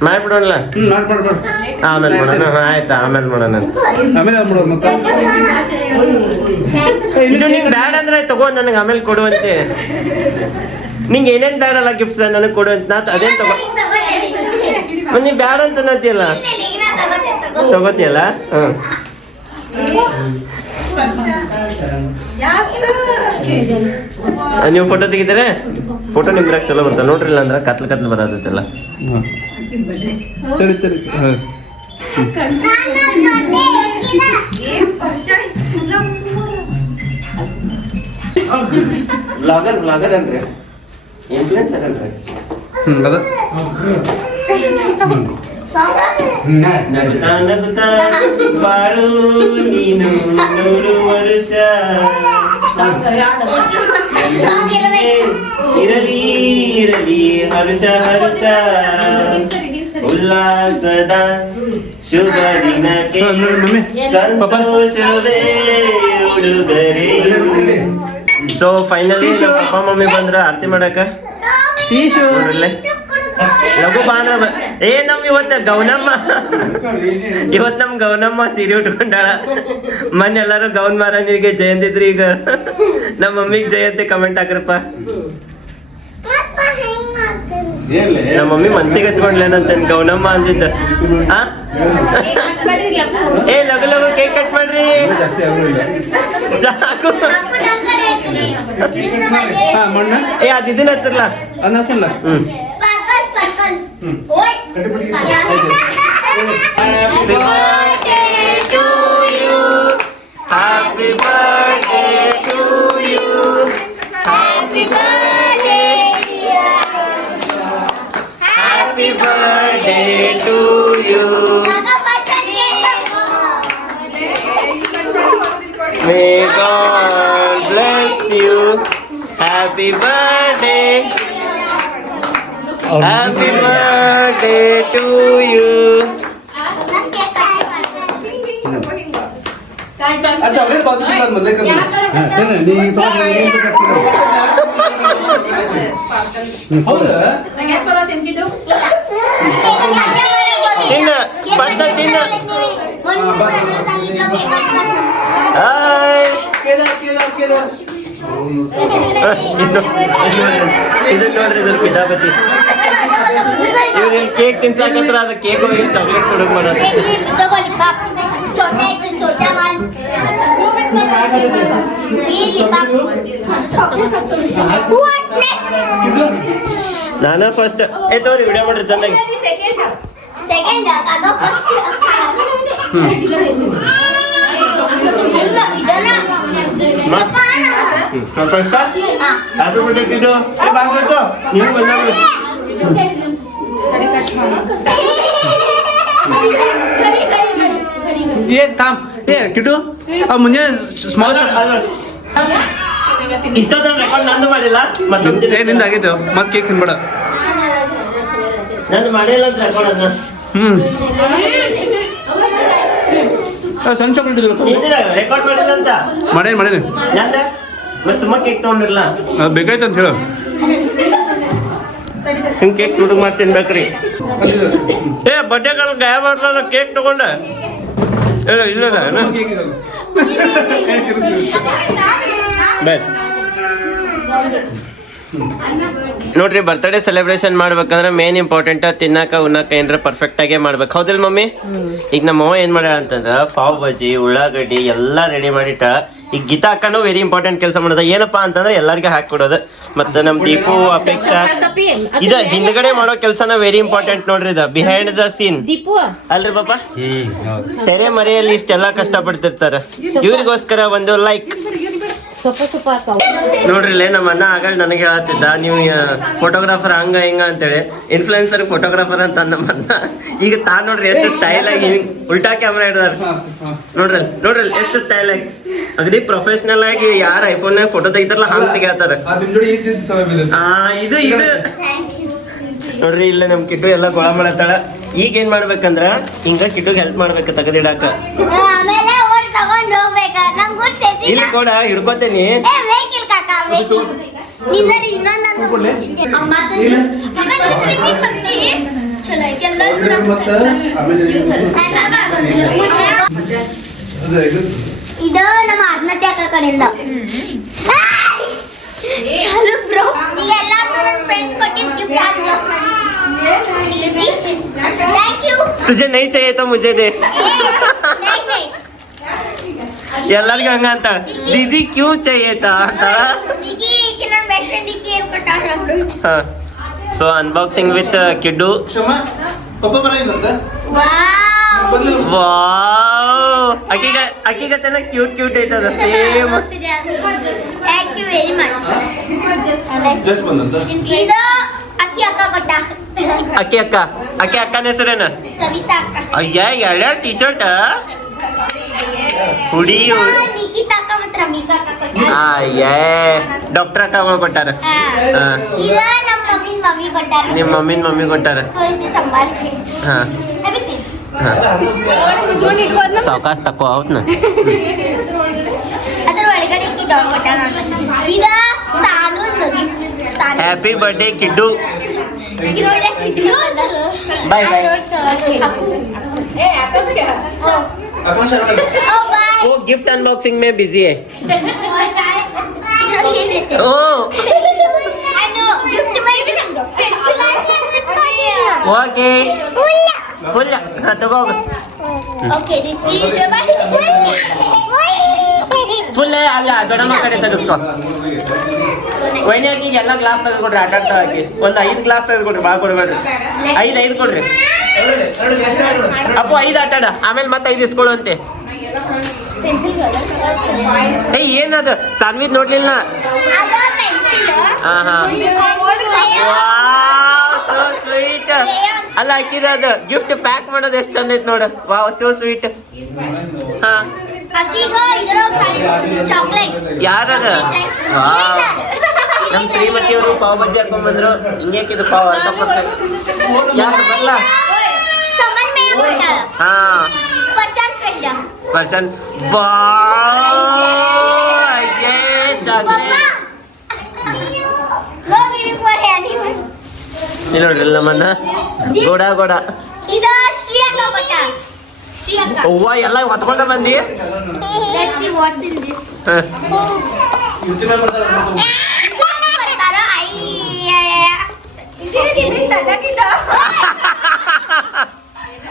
ಮಾಡ್ಬಿಡೋಣ ಆಮೇಲೆ ಮಾಡೋಣ ಆಯ್ತಾ ಆಮೇಲೆ ಮಾಡೋಣ ಅಂತ. ಆಮೇಲೆ ನಿಂಗೆ ಬ್ಯಾಡ ಅಂದ್ರೆ ತಗೋ ನನಗೆ ಆಮೇಲೆ ಕೊಡುವಂತೆ ನಿಂಗೆ ಏನೇನ್ ಬ್ಯಾಡಲ್ಲ ಗಿಫ್ಟ್ಸ್ ನನಗೆ ಕೊಡುವಂತ ನಾ ಅದೇನ್ ತಗೋ ನೀವು ನೀ ಬ್ಯಾಡ ಅಂತ ಅನ್ನತ್ತಿಯಲ್ಲ? ತಗೋತಿಯಲ್ಲ? ಹ್ಮ್. ನೀವು ಫೋಟೋ ತೆಗಿತೀರ? ಫೋಟೋ ನಿಮ್ದ್ರಾಗ ಚಲೋ ಬರ್ತಾ ನೋಡ್ರಿಲ್ಲ ಅಂದ್ರೆ ಕತ್ಲ ಕತ್ಲ ಬರತ್ತಲ್ಲ. ಬ್ಲಾಗರ್ ಬ್ಲಾಗರ್ ಇನ್ಫ್ಲುಯೆನ್ಸರ್ ಹ್ಮ್ ಅದ. ನಗುತ್ತಾ ನಗುತ್ತಾ ಬಾಳು ನೀನು ನೂರು ವರ್ಷ. ಇರಲಿ ಇರಲಿ ಹರ್ಷ ಹರ್ಷ ಉಲ್ಲಾಸದ ಶುಭ ದಿನಕ್ಕೆ ಸಂತೋಷವೇ ಉಡುಗೊರೆ. ಸೊ ಫೈನಲಿ ನಮ್ಮ ಪಪ್ಪ ಮಮ್ಮಿ ಬಂದ್ರ ಆರತಿ ಮಾಡಕ ನೋಡ್ರಲ್ಲೇ ಲಘು ಬಾ ಅಂದ್ರ ಬ- ಏ ನಮ್ ಇವತ್ತ ಗೌನಮ್ಮ. ಇವತ್ ನಮ್ ಗೌನಮ್ಮ ಸೀರೆ ಉಟ್ಕೊಂಡಾಳ. ಮೊನ್ನೆ ಎಲ್ಲಾರು ಗೌನ್ ಮಾರನಿಗೆ ಜಯಂತಿ ಇದ್ರಿ ಈಗ. ನಮ್ಮ ಮಮ್ಮಿಗ್ ಜಯಂತಿ ಕಮೆಂಟ್ ಹಾಕ್ರಪ್ಪ. ನಮ್ ನಮ್ಮ ಮಮ್ಮಿ ಮನ್ಸಿಗೆ ಹಚ್ಕೊಂಡ್ಲೇನಂತ ಗೌನಮ್ಮ ಅಂದಿದ್ದ? ಏ ಲಘು ಲಘು ಕೇಕ್ ಕಟ್ ಮಾಡ್ರಿ. ಸಾಕು. ಹಾ ಮಣ್ಣ ಏ ಅದ್ ಇದನ್ನ ಹಚ್ಚಲ್ಲ ಅನ್ನ ಹಾಸಲ್ಲ ಹ್ಮ್ ಸ್ಪಾರ್ಕಲ್ ಸ್ಪಾರ್ಕಲ್ ಹ್ಮ್ ಓಯ್ Happy birthday to you. Happy birthday to you. Happy birthday. Happy birthday to you. May God bless you. Happy birthday. Happy birthday to you. अच्छा अरे पॉजिटिव बात मत कर हां तेने नी तो ಏನು ಹೌದಾ ತಿನ್ನ ಬಣ್ಣ ತಿನ್ನ ಹಾಯ್ ಕೇದಾರ್ ಕೇದಾರ್ ಕೇದಾರ್ ಇದಕ್ಕೆ ಕಿಟಾಪತಿ ಇವ್ರು ಕೇಕ್ ತಿನ್ಸಾಕತ್ರ ಅದು ಕೇಕ್ ಹೋಗಿ ಚಾಕ್ಲೇಟ್ ಕೊಡಕ್ ಮಾಡೋದು ನಾನ ಫಸ್ಟ್ ಏ ತೋರಿ ವಿಡಿಯೋ ಮಾಡ್ರಿ ಚೆನ್ನಾಗಿ ಹ್ಮ್ ಸರ್ಪ್ರೈಸ್ ಕಾ ಹ್ಯಾಪಿ ಬರ್ತ್ಡೇ ಏ ಬಾಗ್ಬೇಕು ಏ ತಾಮ್ ಏ ಕಿಡು ಸ್ಮಾಲ್ ಇಷ್ಟೊತ್ತ ರೆಕಾರ್ಡ್ ಮಾಡಿಲ್ಲ ಮತ್ತೆ ಏ ನಿಂದ ಕೇಕ್ ತಿನ್ಬೇಡ ನಾನು ಮಾಡಿಲ್ಲ ರೆಕಾರ್ಡ್ ಮಾಡಿದಂತ ಮತ್ತೆ ಸುಮ್ಮ ಕೇಕ್ ತಗೊಂಡಿರಲ್ಲ ಅದು ಬೇಕಾಯ್ತು ಅಂತ ಹೇಳು. ಹಿಂಗ್ ಕೇಕ್ ತುಡುಗ್ ಮಾಡಿ ತಿನ್ಬೇಕ್ರಿ ಏ ಬಡ್ಡೆಗಳು ಗಾಯ ಬರ್ಲಲ್ಲ ಕೇಕ್ ತಗೊಂಡ. ಇಲ್ಲ ಇಲ್ಲ ಇಲ್ಲ. ಬೇಡ ನೋಡ್ರಿ ಬರ್ತ್ಡೇ ಸೆಲೆಬ್ರೇಷನ್ ಮಾಡ್ಬೇಕಂದ್ರೆ ಮೇನ್ ಇಂಪಾರ್ಟೆಂಟ್ ತಿನ್ನಾಕ ಉನ್ನಕ ಏನ್ರ ಪರ್ಫೆಕ್ಟ್ ಆಗಿ ಮಾಡ್ಬೇಕು. ಹೌದಿಲ್ ಮಮ್ಮಿ? ಈಗ ನಮ್ಮ ಅವ್ವ ಏನ್ ಮಾಡ್ಯಾಳ ಅಂತಂದ್ರ ಪಾವ್ ಬಜ್ಜಿ ಉಳ್ಳಾಗಡ್ಡಿ ಎಲ್ಲಾ ರೆಡಿ ಮಾಡಿಟ್ಟ ಈಗ ಗೀತಾ ಅಕ್ಕನೂ ವೆರಿ ಇಂಪಾರ್ಟೆಂಟ್ ಕೆಲಸ ಮಾಡೋದ. ಏನಪ್ಪಾ ಅಂತಂದ್ರೆ ಎಲ್ಲಾರ್ಗೆ ಹಾಕೊಡೋದು ಮತ್ತೆ ನಮ್ ದೀಪು ಅಪೇಕ್ಷಾ. ಇದ ಹಿಂದ್ಗಡೆ ಮಾಡೋ ಕೆಲಸನ ವೆರಿ ಇಂಪಾರ್ಟೆಂಟ್ ನೋಡ್ರಿ ಇದ. Behind the scene Deepu? ಅಲ್ರಿ ಪಾಪ? ತೆರೆ ಮರೆಯಲ್ಲಿ ಇಷ್ಟೆಲ್ಲಾ ಕಷ್ಟ ಪಡ್ತಿರ್ತಾರ ಇವ್ರಿಗೋಸ್ಕರ ಒಂದು ಲೈಕ್ ಹಾಕವು ನೋಡ್ರಿ ಇಲ್ಲೇ ನಮ್ಮ ಅಣ್ಣ ಆಗ ನನಗೆ ಹೇಳತ್ತಿದ್ದ ನೀವು ಫೋಟೋಗ್ರಾಫರ್ ಹಂಗ ಹಿಂಗ ಅಂತೇಳಿ. ಇನ್ಫ್ಲುಯೆನ್ಸರ್ ಫೋಟೋಗ್ರಾಫರ್ ಅಂತ ನಮ್ಮ ಅಣ್ಣ. ಈಗ ತಾ ನೋಡ್ರಿ ಎಷ್ಟು ಸ್ಟೈಲ್ ಆಗಿ ಹಿಂಗ್ ಉಲ್ಟಾ ಕ್ಯಾಮ್ರಾ ಹಿಡ್ದಾರ. ನೋಡ್ರಿ ನೋಡ್ರಿ ಎಷ್ಟು ಸ್ಟೈಲ್ ಆಗಿ. ಅಗದಿ ಪ್ರೊಫೆಷನಲ್ ಆಗಿ ಯಾರ ಐಫೋನ್ ನಾಗ ಫೋಟೋ ತೆಗಿತಾರಲ್ಲ ಹಂಗ್ ತೆಗಿತಾರ ಇದು ಇದು. ನೋಡ್ರಿ ಇಲ್ಲ ನಮ್ ಕಿಟ್ಟು ಎಲ್ಲ ಗೊಳ ಮಾಡತ್ತಾಳ. ಈಗ ಏನ್ ಮಾಡ್ಬೇಕಂದ್ರ ಹಿಂಗ ಕಿಟ್ಟುಗೆ ಹೆಲ್ಪ್ ಮಾಡ್ಬೇಕು ತೆಗೆದಿಡಾಕ. ಮತ್ತೆ ಆಮೇಲೆ ಅದೇ ಇದು ಇದು ನಮ್ಮ ಆತ್ಮಹತ್ಯೆ ಅಕ್ಕ ಕಡೆಯಿಂದ ಚಲೋ ಬ್ರೋ ಈಗ ಎಲ್ಲಾರ್ಗೂ ನನ್ನ ಫ್ರೆಂಡ್ಸ್ ಕೊಟ್ಟಿದ್ದು ಗಿಫ್ಟ್ ಥ್ಯಾಂಕ್ ಯು ತುಜೆ ನೈ चाहिए तो मुझे दे ಎಲ್ಲರಿಗೂ ಹಂಗ ಅಂತ. ದೀದಿ ಕ್ಯೂ ಚೈತ ಅಂತ? ಸೊ ಅನ್ಬಾಕ್ಸಿಂಗ್ ವಿತ್ ಕಿಡ್ಡು ಅಕ್ಕಿಗತನ ಕ್ಯೂಟ್ ಕ್ಯೂಟ್ ಐತದ ಸೇಮ್ ಥ್ಯಾಂಕ್ ಅಕ್ಕಿ ಅಕ್ಕ ಕೊಟ್ಟ. ಅಕ್ಕಿ ಅಕ್ಕನ ಹೆಸರೇನ? ಸವಿತಾ ಅಕ್ಕ. ಅಯ್ಯ ಎರಡೆರಡು ಟೀ ಶರ್ಟ್ ಅಕ್ಕ ಅಕ್ಕ ಕೊಟ್ಟ ಅಯ್ಯೇ ಡಾಕ್ಟರ್ ಅಕ್ಕಗಳು ಕೊಟ್ಟಾರ. ನಮ್ಮ ಮಮ್ಮಿನ ಮಮ್ಮಿ ಕೊಟ್ಟಾರ. ಸಾವಕಾಶ ತಕೋ ಅವತ್ನ ಹ್ಯಾಪಿ ಬರ್ಡೇ ಕಿಡ್ಡು. ಈಕಿ ನೋಡ್ರಿ वो गिफ्ट अनबॉक्सिंग में बिज़ी है। Okay full okay full full है आ जा दोड़ा मकड़े तक उसको। ವೈನಿ ಹಾಕಿ ಎಲ್ಲ ಗ್ಲಾಸ್ ತೆಗೆದುಕೊಡ್ರಿ ಅಡ್ಡ ಹಾಕಿ ಒಂದು ಐದು ಗ್ಲಾಸ್ ತೆಗೆದುಕೊಡ್ರಿ ಭಾಳ ಕೊಡ್ಬೇಡ್ರಿ. ಐದು ಐದು ಕೊಡ್ರಿ. ಅಪ್ಪು ಐದು ಆಡ ಆಮೇಲೆ ಮತ್ತೆ ಐದು ಇಸ್ಕೊಳ್ಳುವಂತೆ ಏ ಏನದು? ಸಾನ್ವಿದ್ ನೋಡ್ಲಿಲ್ಲ ಹಾ ಹಾ. ಸೋ ಸ್ವೀಟ್ ಅಲ್ಲ ಹಾಕಿದ ಅದು ಗಿಫ್ಟ್ ಪ್ಯಾಕ್ ಮಾಡೋದು ಎಷ್ಟು ಚಂದ ಐತ್ ನೋಡು. ವಾವ್ ಸೋ ಸ್ವೀಟ್ ಹಾ. ಯಾರದ? ನಮ್ಮ ನಮ್ ಶ್ರೀಮತಿ ಅವರು ಪಾವ್ ಬಜ್ಜಿ ಹಾಕೊಂಡ್ ಬಂದ್ರು. ಹಿಂಗ್ಯಾಕಿದು ಪಾವ್ ಅಂತ ಯಾರು ಬರಲ್ಲ ಹಾ. ಪರ್ಸನ್ ಬಾ ನೋಡ್ರಿ ನಮ್ಮನ್ನ. ಗೋಡ ಗೋಡ. ಇದು ಶ್ರೀ ಅಕ್ಕ ಕೊಟ್ಟಾಳ ಶ್ರೀ ಅಕ್ಕ ಅವ್ವ ಎಲ್ಲ ಹೊತ್ಕೊಂಡ ಬಂದಿ let's see what's in this ಹ. ಬರ್ತಾರ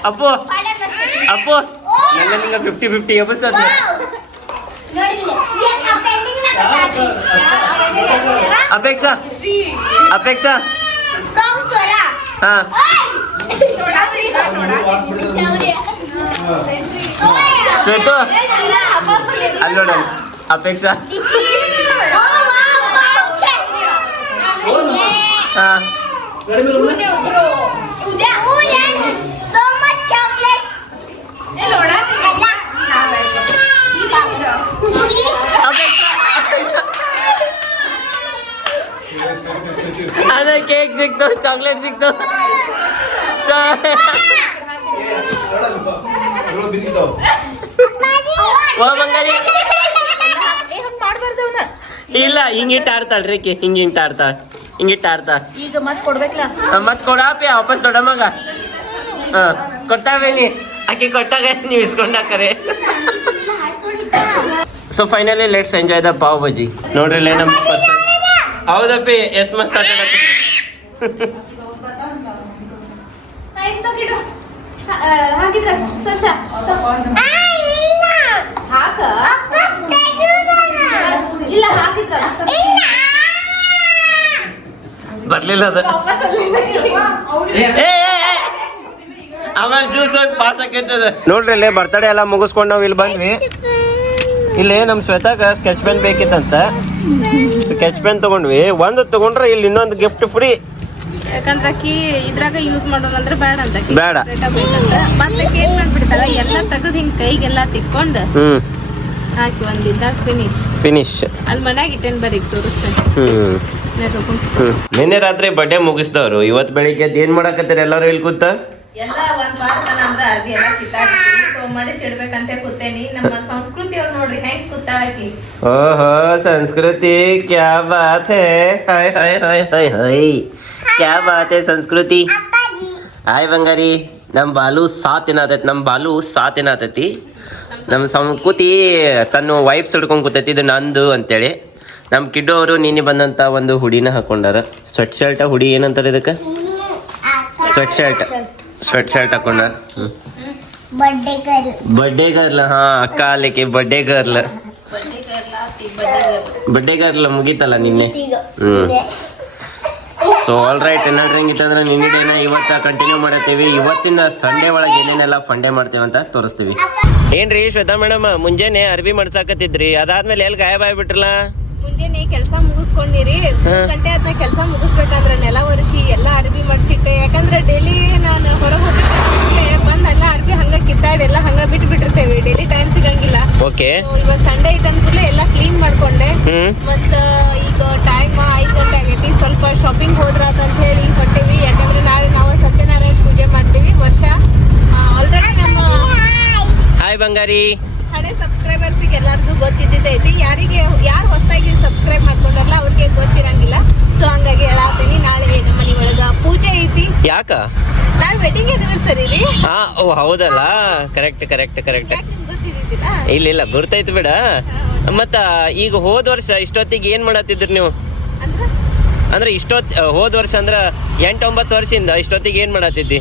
ಅಪ್ಪು ಅಪ್ಪು ನನ್ನ ನಿಂಗ ಫಿಫ್ಟಿ ಫಿಫ್ಟಿ ಎಬ್ಬಿಸ್ತದ ಅಪೇಕ್ಷಾ ಅಪೇಕ್ಷಾ ಹಾ ಶ್ವೇತು ಅಲ್ಲಿ ನೋಡ ಅಪೇಕ್ಷಾ ಹಾ So much chocolate. ಬಂಗಾರಿ. ಇಲ್ಲ ಹಿಂಗಿಟ್ಟು ಆಡ್ತಾಳ್ರಿ ಆಕಿ ಹಿಂಗೆ ಹಿಂಟ್ ಆಡ್ತಾಳ. ಹಿಂಗಿಟ್ಟು ಆಡ್ತಾಳ. ಈಗ ಮತ್ತೆ ಕೊಡ್ಬೇಕಲ್ಲ ಮತ್ ಕೊಡಾಪಿ ವಾಪಸ್ ದೊಡ್ಡಮ್ಮಗ ಹಾ ಕೊಟ್ಟಾವೇನಿ ಆಕಿ ಕೊಟ್ಟಾಗ ನೀವು ಇಸ್ಕೊಂಡಾಕರೆ so finally let's enjoy the pav bhaji ನೋಡ್ರಿ ನಮ್ಮ ಪರ್ಸನ್ ಹೌದಪ್ಪಿ ಎಷ್ಟು ಮಸ್ತ್ ಆಟ ಹಾಕಿದ್ರ ಸ್ಪರ್ಶ ಹಾಕ. ಇಲ್ಲ ಹಾಕಿದ್ರ ಬರ್ಲಿಲ್ಲ ಅದ. ಏ, ಏ, ಏ. ಆಮೇಲೆ ಜ್ಯೂಸ್ ಹೋಗಿ ಪಾಸ್ ಆಕೈತದ ನೋಡ್ರಿ ಇಲ್ಲೇ ಬರ್ತಡೇ ಎಲ್ಲ ಮುಗಿಸ್ಕೊಂಡು ನಾವು ಇಲ್ಲಿ ಬಂದ್ವಿ. ಇಲ್ಲಿ ನಮ್ಮ ಶ್ವೇತಾಗ ಸ್ಕೆಚ್ ಪೆನ್ ಬೇಕಿತ್ತಂತ. ಸ್ಕೆಚ್ ಪೆನ್ ತಗೊಂಡ್ವಿ. ಒಂದು ತಗೊಂಡ್ರೆ ಇಲ್ಲಿ ಇನ್ನೊಂದು ಗಿಫ್ಟ್ ಫ್ರೀ ಯಾಕಂದ್ರೆ ಆಕಿ ಇದ್ರಾಗ ಯೂಸ್ ಮಾಡೋಣ ಅಂದ್ರೆ ಬೇಡ ಅಂತ. ಬೇಡ. ಮತ್ತೆ ಕೇಕ್ ಏನ್ ಮಾಡ್ಬಿಡ್ತಾಳ ಎಲ್ಲ ತೆಗೆದು ಹಿಂಗ್ ಕೈಗೆಲ್ಲ ತಿಕ್ಕೊಂಡು ಹಾಕಿ ಒಂದಿದ್ದಾಗ ಫಿನಿಶ್ ಫಿನಿಶ್ ಅಲ್ಲಿ ಮನ್ಯಾಗ ಇಟ್ಟೇನ್ ಬರೀ ತೋರಿಸ್ತೇನೆ. ನಿನ್ನೆ ರಾತ್ರಿ ಬರ್ಡೇ ಮುಗಿಸ್ದವ್ರು ಇವತ್ತು ಬೆಳಿಗ್ಗೆ ಏನ್ ಮಾಡಕತ್ತೀರ ಎಲ್ಲರೂ ಇಲ್ಲಿ ಕೂತ? ಎಲ್ಲ ಒಂದ್ ವಾರ ತನ ಅಂದ್ರ ಅರ್ಬಿ ಎಲ್ಲ ಕಿತ್ತಾಡ್ತೀವಿ ಸೊ ಮಡಿಚ್ ಇಡ್ಬೇಕಂತ ಕೂತೇನಿ. ನಮ್ಮ ಸಂಸ್ಕೃತಿ ಅವ್ರು ನೋಡ್ರಿ ಹೆಂಗ್ ಕೂತಾಳಕಿ. ಓಹೋ ಸಂಸ್ಕೃತಿ ಕ್ಯಾ ಬಾತ್ ಹೇ? Hi hi hi hi hi ಕ್ಯಾ ಬಾತೆ ಸಂಸ್ಕೃತಿ ಹಾಯ್ ಬಂಗಾರಿ ನಮ್ಮ ಬಾಲು ಸಾತ್ ಏನಾತೈತಿ ನಮ್ಮ ಬಾಲು ಸಾತ್ ಏನಾತೈತಿ ನಮ್ಮ ಸಂಸ್ಕೃತಿ ತನ್ನ ವೈಫ್ಸ್ ಹಿಡ್ಕೊಂಡು ಕೂತೈತಿ ಇದು ನಂದು ಅಂತೇಳಿ. ನಮ್ಮ ಕಿಡ್ಡು ಅವರು ನಿನ್ನೆ ಬಂದಂತ ಒಂದು ಹುಡಿನ ಹಾಕೊಂಡಾರ. ಸ್ವೆಟ್ ಶರ್ಟ್ ಹುಡಿ ಏನಂತಾರೆ ಇದಕ್ಕೆ? ಸ್ವೆಟ್ ಶರ್ಟ್ ಸ್ವೆಟ್ ಶರ್ಟ್ ಹಾಕೊಂಡಾರ. ಬರ್ಡೇ ಗರ್ಲ್ ಹಾ ಅಕ್ಕ ಅಲ್ಲಿಕ್ಕೆ ಬರ್ಡೇ ಗರ್ಲ್ ಬಡ್ಡೆ ಗರ್ಲ ಆತಿ ಬಡ್ಡಿ ಬರ್ಡೇ ಗರ್ಲ್ ಮುಗೀತಲ್ಲ ನಿನ್ನೆ? ಹ್ಮ್. ಸೊ ಆಲ್ ರೈಟ್ ಎಲ್ಲಾದ್ರೂ ಹೆಂಗಿತ್ತು ಅಂದ್ರೆ ನಿನ್ನೆ ದಿನ ಇವತ್ತ ಕಂಟಿನ್ಯೂ ಮಾಡತ್ತೀವಿ. ಇವತ್ತಿನ ಸಂಡೇ ಒಳಗೆ ಏನೇನೆಲ್ಲ ಫಂಡೆ ಮಾಡ್ತೇವೆ ಅಂತ ತೋರಿಸ್ತೀವಿ. ಏನ್ರಿ ಶ್ವೇತಾ ಮೇಡಮ್ ಮುಂಜಾನೆ ಅರ್ಬಿ ಮಾಡ್ಸಾಕತ್ತಿದ್ರಿ. ಅದಾದ್ಮೇಲೆ ಎಲ್ಲಿ ಗಾಯಬ ಆಗ್ಬಿಟ್ರಲ್ಲ? ಮುಂಜಾನೆ ಕೆಲಸ ಮುಗಿಸ್ಕೊಂಡಿರಿ. ಗಂಟೆ ಆದ್ಮೇಲೆ ಕೆಲಸ ಮುಗಿಸ್ಬೇಕಂದ್ರೆ ನೆಲ ಒರೆಸಿ ಎಲ್ಲ ಅರ್ಬಿ ಮಡ್ಚಿಟ್ಟೆ ಯಾಕಂದ್ರೆ ಡೈಲಿ ನಾನು ಹೊರ ಹೋಗಿದ್ದೆ ಬಂದ್ ಎಲ್ಲ ಅರ್ಬಿ ಹಂಗ ಕಿತ್ತಾಡಿ ಎಲ್ಲ ಹಂಗ ಬಿಟ್ಟು ಬಿಟ್ಟಿರ್ತೇವೆ ಡೈಲಿ ಟೈಮ್ ಸಿಗಂಗಿಲ್ಲ ಓಕೆ ಇವತ್ತು ಸಂಡೇ ಐತೆ ಅಂದ್ಕೂಡ್ಲೆ ಎಲ್ಲ ಕ್ಲೀನ್ ಮಾಡ್ಕೊಂಡೆ. ಮತ್ತ ಈಗ ಟೈಮ್ ಐದು ಆಗೈತಿ ಸ್ವಲ್ಪ ಶಾಪಿಂಗ್ ಹೋದ್ರಾತ ಅಂತ ಹೇಳಿ ಹೊಟ್ಟೆವಿ ಯಾಕಂದ್ರೆ ನಾಳೆ ನಾವು ಸತ್ಯನಾರಾಯಣ ಪೂಜೆ ಮಾಡ್ತೀವಿ. ವರ್ಷ ಆಲ್ರೆಡಿ ನಮ್ಮ ಹಾಯ್ ಬಂಗಾರಿ. ಹಳೆ ಸಬ್ಸ್ಕ್ರೈಬರ್ಸಿಗೆ ಎಲ್ಲರಿಗೂ ಗೊತ್ತಿದ್ದೈತಿ ಯಾರಿಗೆ ಯಾರು ಹೊಸದಾಗಿ ಸಬ್ಸ್ಕ್ರೈಬ್ ಮಾಡ್ಕೊಂಡಲ್ಲ ಅವ್ರಿಗೆ ಗೊತ್ತಿರಂಗಿಲ್ಲ. ಸೊ ಹಂಗಾಗಿ ಹೇಳಾತೀನಿ ನಾಳೆ ನಮ್ಮ ಮನೆ ಒಳಗ ಪೂಜೆ ಐತಿ. ಯಾಕ? ನಾಳೆ ವೆಡ್ಡಿಂಗ್ ಆನಿವರ್ಸರಿ ರೀ. ಹಾ ಓ ಹೌದಲ್ಲ? ಕರೆಕ್ಟ್ ಕರೆಕ್ಟ್ ಕರೆಕ್ಟ್ ಇಲ್ಲ ಇಲ್ಲ ಗುರ್ತೈತಿ ಬಿಡ. ಮತ್ತ ಈಗ ಹೋದ ವರ್ಷ ಇಷ್ಟೊತ್ತಿಗೆ ಏನ್ ಮಾಡತ್ತಿದ್ರಿ ನೀವು? ಅಂದ್ರ ಇಷ್ಟೊತ್ ಹೋದ ವರ್ಷ ಅಂದ್ರೆ ಎಂಟ್ ಒಂಬತ್ತು ವರ್ಷದಿಂದ ಇಷ್ಟೊತ್ತಿಗೆ ಏನ್ ಮಾಡತ್ತಿದ್ದಿ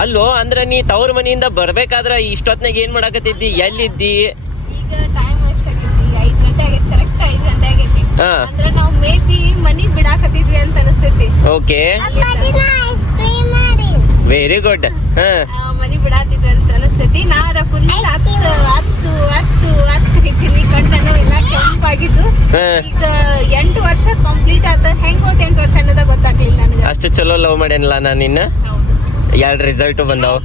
ಅಲ್ಲೋ ಅಂದ್ರೆ ನೀ ತವ್ರ ಮನೆಯಿಂದ ಬರ್ಬೇಕಾದ್ರೆ ಇಷ್ಟೊತ್ನಾಗ ಏನ್ ಮಾಡಕತ್ತಿದ್ದಿ? ಎಲ್ಲಿದ್ದಿ? ಓಕೆ. ವೆರಿ ಗುಡ್ ಹಾ. ಆ, ಮನಿ ಬಿಡಾತಿದ್ವಿ ಅಂತ ಅನಿಸ್ತೈತಿ. ನಾರ ಫುಲ್ ಹತ್ತು ಹತ್ತು ಹತ್ತು ಹಿಟ್ಟಿನಿ ಕಣ್ಣು ಎಲ್ಲ ಕೆಂಪಾಗಿದ್ದು. ಈಗ ಎಂಟು ವರ್ಷ ಕಂಪ್ಲೀಟ್ ಆದ ಹೆಂಗ್ ಹೋತ್ ಎಂಟು ವರ್ಷ ಅನ್ನೋದ ಗೊತ್ತಾಗ್ಲಿಲ್ಲ ನನಗೆ. ಅಷ್ಟು ಚಲೋ ಲವ್ ಮಾಡ್ಯಾನಲ್ಲ ನಾನು ನಿನ್ನ ಎರಡು ರಿಸಲ್ಟ್ ಬಂದಾವ.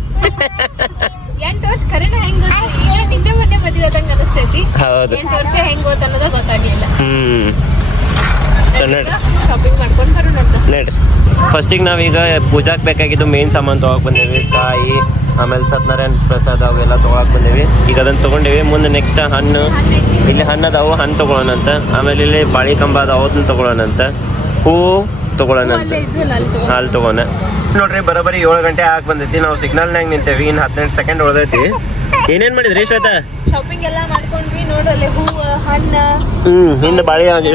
ಎಂಟು ವರ್ಷ ಕರೆನ ಹೆಂಗ್ ಗೊತ್ತ ಈಗ ನಿನ್ನೆ ಮೊನ್ನೆ ಮದ್ವೆ ಆದಂಗ ಅನಿಸ್ತೈತಿ. ಹೌದು. ಎಂಟು ವರ್ಷ ಹೆಂಗ್ ಹೋತ್ ಅನ್ನೋದ ಗೊತ್ತಾಗ್ಲಿಲ್ಲ. ಹ್ಮ್. ಶಾಪಿಂಗ್ ಮಾಡ್ಕೊಂಡ್ ಬರೋಣ ನೋಡ್ರಿ. ಫಸ್ಟಿಗೆ ನಾವೀಗ ಪೂಜಾಕ್ ಬೇಕಾಗಿದ್ದು ಮೇನ್ ಸಾಮಾನು ತೊಗೊಳಕ್ ಬಂದೇವಿ. ಕಾಯಿ ಆಮೇಲೆ ಸತ್ಯನಾರಾಯಣ ಪ್ರಸಾದ ಅವೆಲ್ಲ ತೊಗೊಳಕ್ ಬಂದೇವಿ. ಈಗ ಅದನ್ನ ತಗೊಂಡೇವಿ. ಮುಂದೆ ನೆಕ್ಸ್ಟ್ ಹಣ್ಣು. ಇಲ್ಲಿ ಹಣ್ಣು ಅದಾವು ಹಣ್ಣು ತಗೊಳ್ಳೋಣಂತ ಆಮೇಲೆ ಇಲ್ಲಿ ಬಾಳಿ ಕಂಬ ಅದಾವ ಅದನ್ನ ತಗೊಳ್ಳೋಣಂತ ಹೂವು ತಗೋ. ಹಾಲು ತಗೋಣ. ನೋಡ್ರಿ ಬರೋಬ್ಬರಿ ಏಳು ಗಂಟೆ ಆಗಿ ಬಂದೈತಿ. ನಾವು ಸಿಗ್ನಲ್ನಾಗ ನಿಂತೇವಿ. ಇನ್ನು ಹದಿನೆಂಟು ಸೆಕೆಂಡ್ ಉಳ್ದೈತಿ ಏನೇನ್ ಮಾಡಿದ್ರಿ ಶ್ವೇತಾ? ಶಾಪಿಂಗ್ ಎಲ್ಲ ಮಾಡ್ಕೊಂಡ್ವಿ. ನೋಡಲ್ಲಿ ಹೂವು ಹಣ್ಣ. ಹ್ಮ್ ಹಿಂದೆ ಬಾಳಿ ಕಂಬ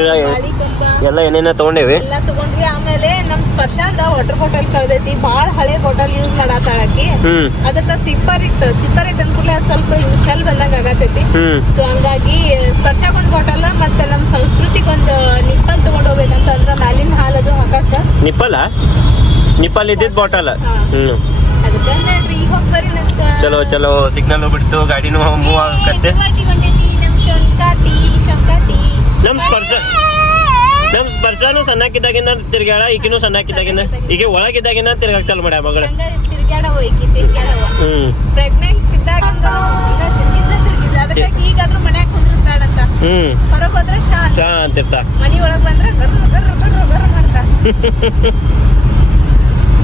ಎಲ್ಲ ಏನೇನ ತಗೊಂಡೇವಿ. ಎಲ್ಲ ತಗೊಂಡ್ವಿ. ಆಮೇಲೆ ನಮ್ ಸ್ಪರ್ಶಾದ ವಾಟರ್ ಬಾಟಲ್ ಕಳ್ದೈತಿ. ಬಾಳ ಹಳೆ ಬಾಟಲ್ ಯೂಸ್ ಮಾಡತ್ತಾಳಕಿ ಹ್ಮ್. ಅದಕ್ಕ ಸಿಪ್ಪರ್ ಇತ್ತು. ಸಿಪ್ಪರ್ ಇತ್ತು ಅಂದ್ಕೂಡ್ಲೆ ಅದ್ ಸ್ವಲ್ಪ ಹಿಂಗ್ ಸ್ಮೆಲ್ ಬಂದಂಗ ಆಗತೈತಿ. ಹ್ಮ್. ಸೊ ಹಂಗಾಗಿ ಸ್ಪರ್ಶಾಗ್ ಒಂದ್ ಬಾಟಲ್ ಮತ್ತೆ ನಮ್ ಸಂಸ್ಕೃತಿಗ್ ಒಂದ್ ನಿಪ್ಪಲ್ ತಗೊಂಡ್ ಹೋಗ್ಬೇಕಂತ ಅಂದ್ರ ಮ್ಯಾಲಿನ ಹಾಲ್ ಅದು ಹಾಕಕ್ಕ. ನಿಪ್ಪಲ? ನಿಪ್ಪಲ್ ಇದ್ದಿದ್ ಬಾಟಲ್. ಹ್ಮ್. ಚಲೋ ಚಲೋ ಸಿಗ್ನಲ್ ಬಿಡ್ತು ಗಾಡಿನೂ ಮೂವ್ ಆಗತ್ತೆ ನಮ್ ಸ್ಪರ್ಶ ನಮ್ ಸ್ಪರ್ಶನು ಸಣ್ಣಕ್ಕಿದ್ದಾಗಿಂದ ತಿರ್ಗ್ಯಾಳ ಈಗಿನೂ ಸಣ್ಣಕ್ಕಿದ್ದಾಗಿಂದ. ಈಗ ಒಳಗಿದ್ದಾಗಿಂದ ತಿರ್ಗಾಕ್ ಚಾಲು ಮಾಡ್ಯ ಮಗಳ. ಹ್ಮ್. ಪ್ರೆಗ್ನೆಂಟ್ ಇದ್ದಾಗಿಂದ ಅದಕ್ಕಾಗಿ ಈಗಾದ್ರೂ ಮನ್ಯಾಗ ಹೊರಗ್ ಹೋದ್ರೆ ಮನಿ ಒಳಗ್ ಬಂದ್ರೆ ಮಾಡ್ತಾ.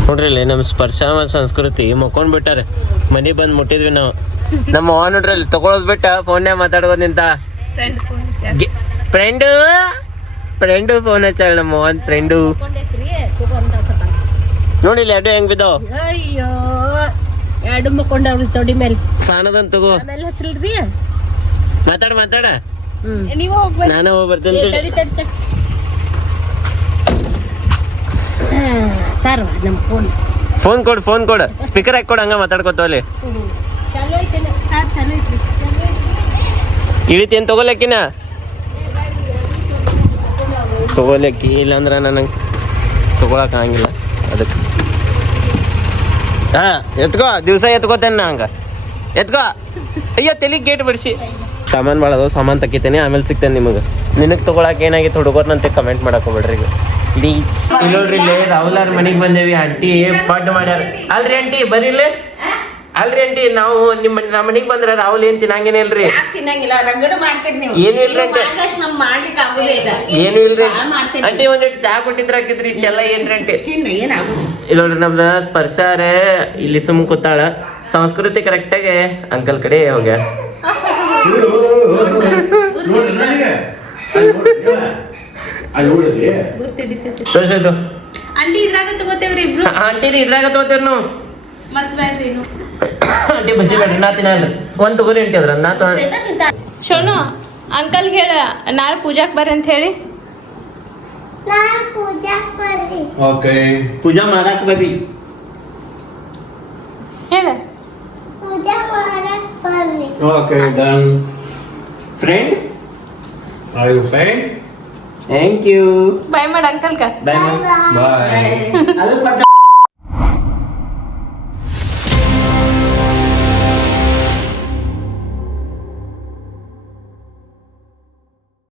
ನೋಡ್ರಿ ಇಲ್ಲಿ ನಮ್ ಸ್ಪರ್ಶ ಮತ್ತ್ ಸಂಸ್ಕೃತಿ ಮಕ್ಕೊಂಡ್ ಬಿಟ್ಟಾರ. ಮನಿ ಬಂದ್ ಮುಟ್ಟಿದ್ವಿ ನಾವು. ನಮ್ಮ ಅವ್ವ ನೋಡ್ರಿ ಅಲ್ಲಿ ತಗೊಳೋದ್ ಬಿಟ್ಟ ಫೋನ್ಯಾಗ ಮಾತಾಡೋದ್ ನಿಂತ. ಫ್ರೆಂಡ್ ಫೋನ್ ಫ್ರೆಂಡು ಫೋನ್ ಹಚ್ಚಾಳ ನಮ್ಮ ಅವ್ವನ್ ಫ್ರೆಂಡು. ನೋಡಿಲ್ಲ ಇಲ್ಲಿ ಎರಡು ಹೆಂಗ್ ಬಿದ್ದಾವ ಅಯ್ಯೋ ಎರಡು ಮಕ್ಕೊಂಡವ್ರಿ ತೊಡಿ ಮೇಲೆ. ಸಣ್ಣದನ್ ತಗೋ. ಆಮೇಲೆ ಹಚ್ಚಲ್ರಿ ಮಾತಾಡ ಮಾತಾಡ. ನೀವು ಹೋಗ್ಬೇಕು ನಾನು ಹೋಗಿ ಬರ್ತೇನೆ ತಡಿ. ತಡಿ ತಾರವ ನಮ್ಮ ಫೋನ್ ಫೋನ್ ಕೊಡು ಫೋನ್ ಕೊಡು. ಸ್ಪೀಕರ್ ಹಾಕಿ ಕೊಡು ಹಂಗ ಹಾಂ ಚಾಲು ಐತ್ರಿ. ಇಳಿತೇನ್ ತಗೋಲಕ್ಕಿನ ತಗೋಲಕ್ಕಿ ಇಲ್ಲಾಂದ್ರ ನನಗೆ ತಗೊಳಕ್ ಆಗಂಗಿಲ್ಲ. ಅದಕ್ಕೆ. ಹಾ, ಎತ್ಕೋ. ದಿವಸ ಎತ್ಕೋತೇನೆ ನಾ ಹಂಗೆ. ಎತ್ಕೋ. ಅಯ್ಯೋ, ತಲೆ ಗೇಟ್ ಬಿಡಿಸಿ. ಸಾಮಾನು ಮಾಡೋದು ಸಾಮಾನು ತಕ್ಕಿತೇನೆ, ಆಮೇಲೆ ಸಿಗ್ತೇನೆ ನಿಮಗೆ. ನಿನಗೆ ತೊಗೊಳಕ್ಕೆ ಏನಾಗಿತ್ತು ಹುಡುಗರ್ನಂತೆ ಕಮೆಂಟ್ ಮಾಡಕ್ಕೆ ಹೋಗ್ಬೇಡ್ರಿ ಈಗ. ಪ್ಲೀಸ್. ನೋಡ್ರಿ ಇಲ್ಲೇ ರಾಹುಲ್ ಅವ್ರ ಮನೆಗೆ ಬಂದೇವಿ. ಆಂಟಿ ಪಡ್ ಮಾಡ್ಯಾರ. ಅಲ್ರಿ ಆಂಟಿ, ಬರ್ರಿ ಇಲ್ಲಿ. ಅಲ್ರಿ ಅಂಟಿ ನಾವು ನಿಮ್ಮ ನಮ್ಮ ಮನೆಗೆ ಬಂದ್ರೆ ರಾಹುಲ್ ಏನ್ ತಿನ್ನಂಗೇನಿಲ್ರಿ ತಿನ್ನಂಗಿಲ್ಲ? ರಗಡ ಮಾಡ್ತೀರಿ ನೀವು. ಏನು ಇಲ್ರಿ ಅಂತೆ. ಆದಷ್ಟು ನಮ್ ಮಾಡ್ಲಿಕ್ಕೆ ಆಗೋದೇ ಇಲ್ಲ. ಏನು ಇಲ್ರಿ? ನಾನ್ ಮಾಡ್ತೀನಿ. ಆಂಟಿ ಒಂದಿಟ್ಟು ಚಾ ಕೊಟ್ಟಿದ್ರ ಹಾಕಿದ್ರಿ ಇಷ್ಟೆಲ್ಲ ಏನ್ರಿ ಅಂಟಿ? ತಿನ್ನ ಏನಾಗುದು ಇಲ್ಲಿ ನೋಡ್ರಿ ನಮ್ದ ಸ್ಪರ್ಶಾರೆ ಇಲ್ಲಿ ಸುಮ್ ಕೂತಾಳ. ಸಂಸ್ಕೃತಿ ಕರೆಕ್ಟಾಗಿ ಅಂಕಲ್ ಕಡೆ ಹೋಗ. ನೋಡಿದ್ರಿ ತೋರ್ಸಿದ್ದು ಅಂಟಿ ಇದ್ರಾಗ ತಗೋತೇವ್ರಿ ಇಬ್ರು? ಆಂಟಿನಿ ಇದ್ರಾಗ ತಗೋತೀವಿ ನಾವು. ಮತ್ ಬ್ಯಾಡ್ರಿ ಇನ್ನು. ಆಂಟಿ ಬಜ್ಜಿ ಬೇಡ್ರಿ ನಾ ತಿನ್ನಲ್ರಿ ಒಂದ್ ತಗೋರಿ ಆಂಟಿ ಅದ್ರ ನಾ ಶೋನು ಅಂಕಲ್ ಹೇಳ ನಾಳೆ ಪೂಜಾಕ್ ಬರ್ರಿ ಅಂತ ಹೇಳಿ. ಓಕೆ ಪೂಜಾ ಮಾಡಾಕ್ ಬರ್ರಿ. ಹೇಳ. Okay done friend are you thank you bye ಮಾಡ ಅಂಕಲ್ಗ ಬಾಯ್ ಬಾಯ್ ಅದು ಕೊಟ್ಟ